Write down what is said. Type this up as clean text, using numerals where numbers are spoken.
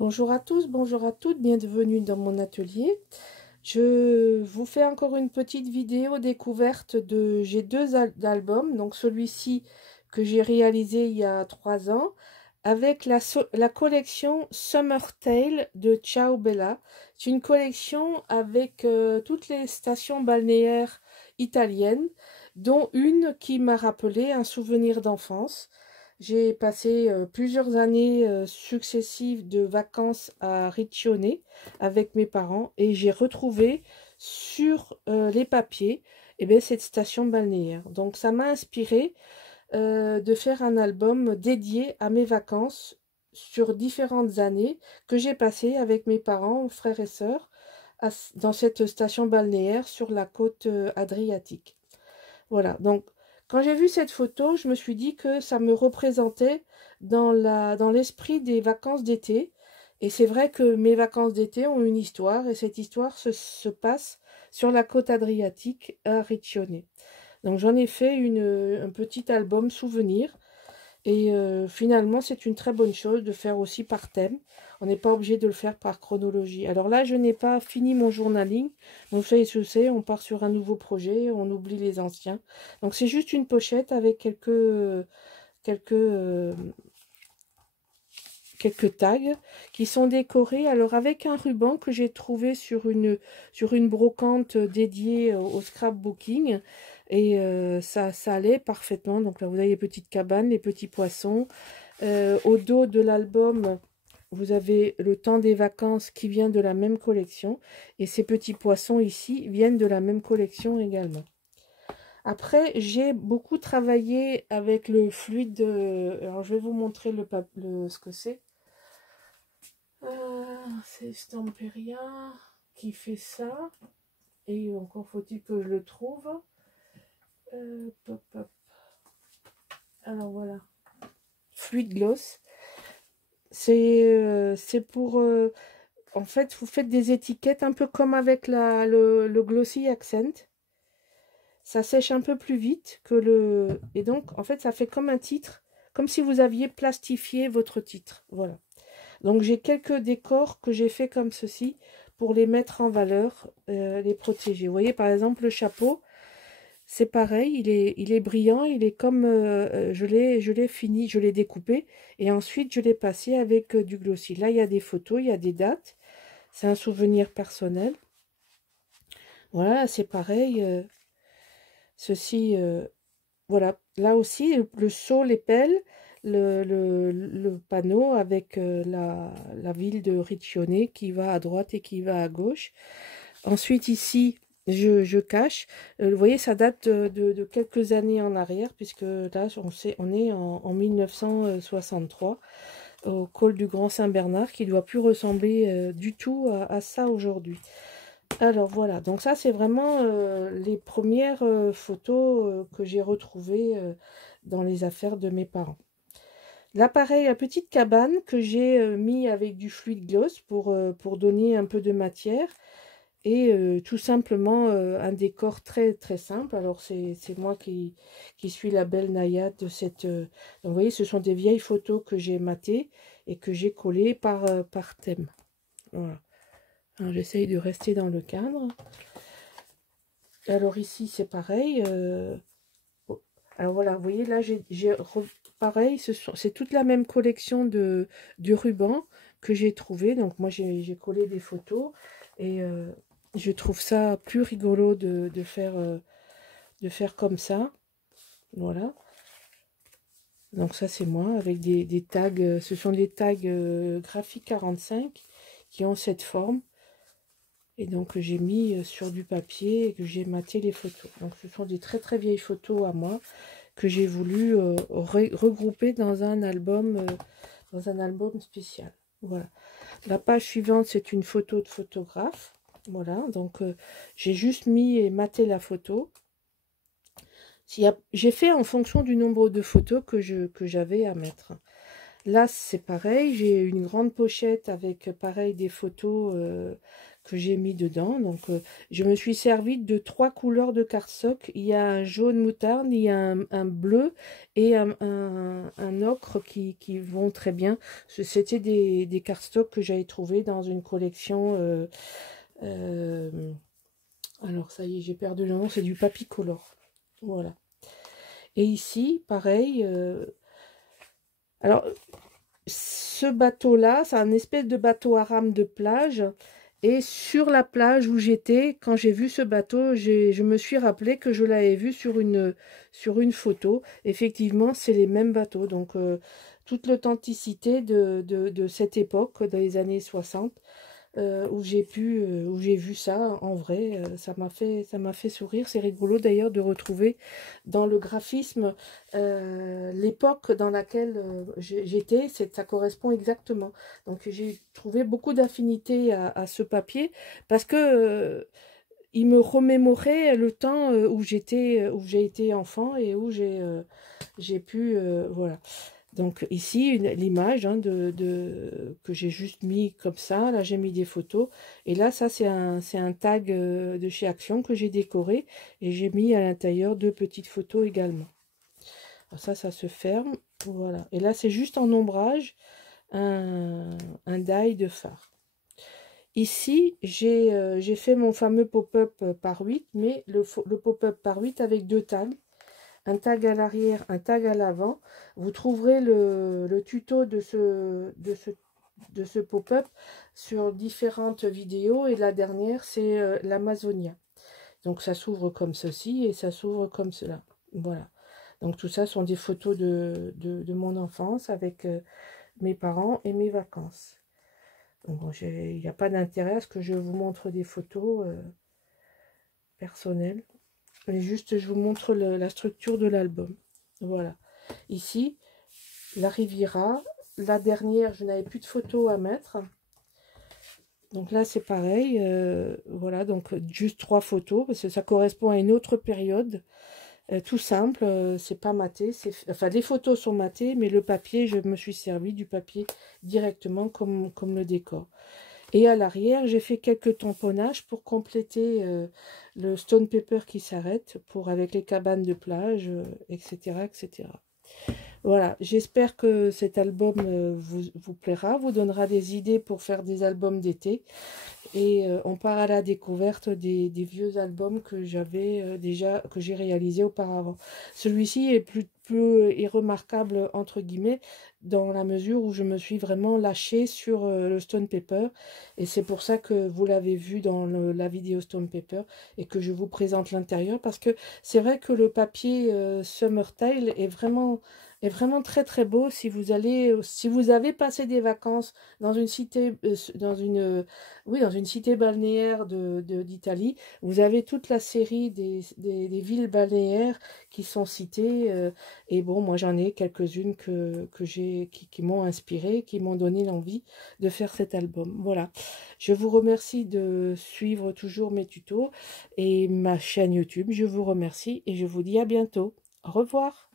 Bonjour à tous, bonjour à toutes, bienvenue dans mon atelier. Je vous fais encore une petite vidéo découverte de... J'ai deux albums, donc celui-ci que j'ai réalisé il y a 3 ans, avec la collection Summer Tale de Ciao Bella. C'est une collection avec toutes les stations balnéaires italiennes, dont une qui m'a rappelé un souvenir d'enfance. J'ai passé plusieurs années successives de vacances à Riccione avec mes parents et j'ai retrouvé sur les papiers cette station balnéaire. Donc ça m'a inspiré de faire un album dédié à mes vacances sur différentes années que j'ai passées avec mes parents, frères et sœurs dans cette station balnéaire sur la côte adriatique. Voilà, donc quand j'ai vu cette photo, je me suis dit que ça me représentait dans l'esprit des vacances d'été. Et c'est vrai que mes vacances d'été ont une histoire, et cette histoire se passe sur la côte adriatique à Riccione. Donc j'en ai fait un petit album souvenir. Et finalement, c'est une très bonne chose de faire aussi par thème. On n'est pas obligé de le faire par chronologie. Alors là, je n'ai pas fini mon journaling. Donc ça, je sais, on part sur un nouveau projet, on oublie les anciens. Donc c'est juste une pochette avec quelques tags qui sont décorés alors avec un ruban que j'ai trouvé sur une brocante dédiée au scrapbooking et ça allait parfaitement. Donc là vous avez les petites cabanes, les petits poissons. Au dos de l'album vous avez le temps des vacances qui vient de la même collection et ces petits poissons ici viennent de la même collection également. Après, j'ai beaucoup travaillé avec le fluide. Alors, je vais vous montrer ce que c'est. C'est Stamperia qui fait ça. Et encore faut-il que je le trouve. Pop, pop. Alors, voilà. Fluide gloss. C'est pour... en fait, vous faites des étiquettes un peu comme avec le Glossy Accent. Ça sèche un peu plus vite que le... Et donc, en fait, ça fait comme un titre, comme si vous aviez plastifié votre titre. Voilà. Donc, j'ai quelques décors que j'ai fait comme ceci pour les mettre en valeur, les protéger. Vous voyez, par exemple, le chapeau, c'est pareil, il est brillant, il est comme... je l'ai fini, je l'ai découpé, et ensuite, je l'ai passé avec du glossy. Là, il y a des photos, il y a des dates. C'est un souvenir personnel. Voilà, c'est pareil. Ceci, voilà. Là aussi, le seau, les pelles, le panneau avec la ville de Riccione qui va à droite et qui va à gauche. Ensuite, ici, je cache. Vous voyez, ça date de quelques années en arrière, puisque là, on est en 1963, au col du Grand Saint-Bernard, qui ne doit plus ressembler du tout à ça aujourd'hui. Alors voilà, donc ça c'est vraiment les premières photos que j'ai retrouvées dans les affaires de mes parents. Là pareil, la petite cabane que j'ai mis avec du fluide gloss pour donner un peu de matière. Et tout simplement un décor très très simple. Alors c'est moi qui suis la belle naïade de cette... donc vous voyez, ce sont des vieilles photos que j'ai matées et que j'ai collées par thème. Voilà. J'essaye de rester dans le cadre. Alors ici, c'est pareil. Alors voilà, vous voyez, là, pareil, c'est toute la même collection de rubans que j'ai trouvé. Donc moi, j'ai collé des photos. Et je trouve ça plus rigolo de faire comme ça. Voilà. Donc ça, c'est moi, avec des tags. Ce sont des tags graphiques 45 qui ont cette forme. Et donc j'ai mis sur du papier et que j'ai maté les photos. Donc ce sont des très très vieilles photos à moi que j'ai voulu regrouper dans un album spécial. Voilà. La page suivante, c'est une photo de photographe. Voilà, donc j'ai juste mis et maté la photo. J'ai fait en fonction du nombre de photos que j'avais à mettre. Là, c'est pareil, j'ai une grande pochette avec, pareil, des photos que j'ai mis dedans. Donc, je me suis servi de 3 couleurs de cardstock. Il y a un jaune moutarde, il y a un bleu et un ocre qui vont très bien. C'était des cardstocks que j'avais trouvés dans une collection. Alors, ça y est, j'ai perdu le nom. C'est du Papicolor. Voilà. Et ici, pareil. Alors, ce bateau-là, c'est un espèce de bateau à rame de plage. Et sur la plage où j'étais, quand j'ai vu ce bateau, je me suis rappelé que je l'avais vu sur une photo. Effectivement, c'est les mêmes bateaux. Donc, toute l'authenticité de cette époque, dans les années 60, où j'ai vu ça en vrai, ça m'a fait sourire. C'est rigolo d'ailleurs de retrouver dans le graphisme l'époque dans laquelle j'étais, ça correspond exactement. Donc j'ai trouvé beaucoup d'affinité à ce papier parce que il me remémorait le temps où j'ai été enfant et où j'ai pu voilà. Donc ici, l'image hein, que j'ai juste mis comme ça. Là, j'ai mis des photos. Et là, ça, c'est un tag de chez Action que j'ai décoré. Et j'ai mis à l'intérieur 2 petites photos également. Alors ça se ferme. Voilà. Et là, c'est juste en ombrage un die de phare. Ici, j'ai fait mon fameux pop-up par 8, mais le pop-up par 8 avec 2 tags. Un tag à l'arrière, un tag à l'avant. Vous trouverez le tuto de ce pop-up sur différentes vidéos. Et la dernière, c'est l'Amazonia. Donc ça s'ouvre comme ceci et ça s'ouvre comme cela. Voilà. Donc tout ça sont des photos de mon enfance avec mes parents et mes vacances. Donc bon, il n'y a pas d'intérêt à ce que je vous montre des photos personnelles. Mais juste, je vous montre la structure de l'album. Voilà. Ici, la Riviera. La dernière, je n'avais plus de photos à mettre. Donc là, c'est pareil. Voilà, donc juste 3 photos, parce que ça correspond à une autre période. Tout simple, c'est pas maté. Enfin, les photos sont matées, mais le papier, je me suis servi du papier directement comme le décor. Et à l'arrière, j'ai fait quelques tamponnages pour compléter le stone paper qui s'arrête, avec les cabanes de plage, etc., etc. Voilà, j'espère que cet album vous plaira, vous donnera des idées pour faire des albums d'été. Et on part à la découverte des vieux albums que j'avais que j'ai réalisés auparavant. Celui-ci est plus est remarquable entre guillemets dans la mesure où je me suis vraiment lâchée sur le stone paper et c'est pour ça que vous l'avez vu dans la vidéo stone paper et que je vous présente l'intérieur parce que c'est vrai que le papier Summertale est vraiment très très beau si vous avez passé des vacances dans une cité dans une cité balnéaire d'Italie. Vous avez toute la série des villes balnéaires qui sont citées. Et bon, moi j'en ai quelques-unes qui m'ont inspiré, qui m'ont donné l'envie de faire cet album. Voilà. Je vous remercie de suivre toujours mes tutos et ma chaîne YouTube. Je vous remercie et je vous dis à bientôt. Au revoir.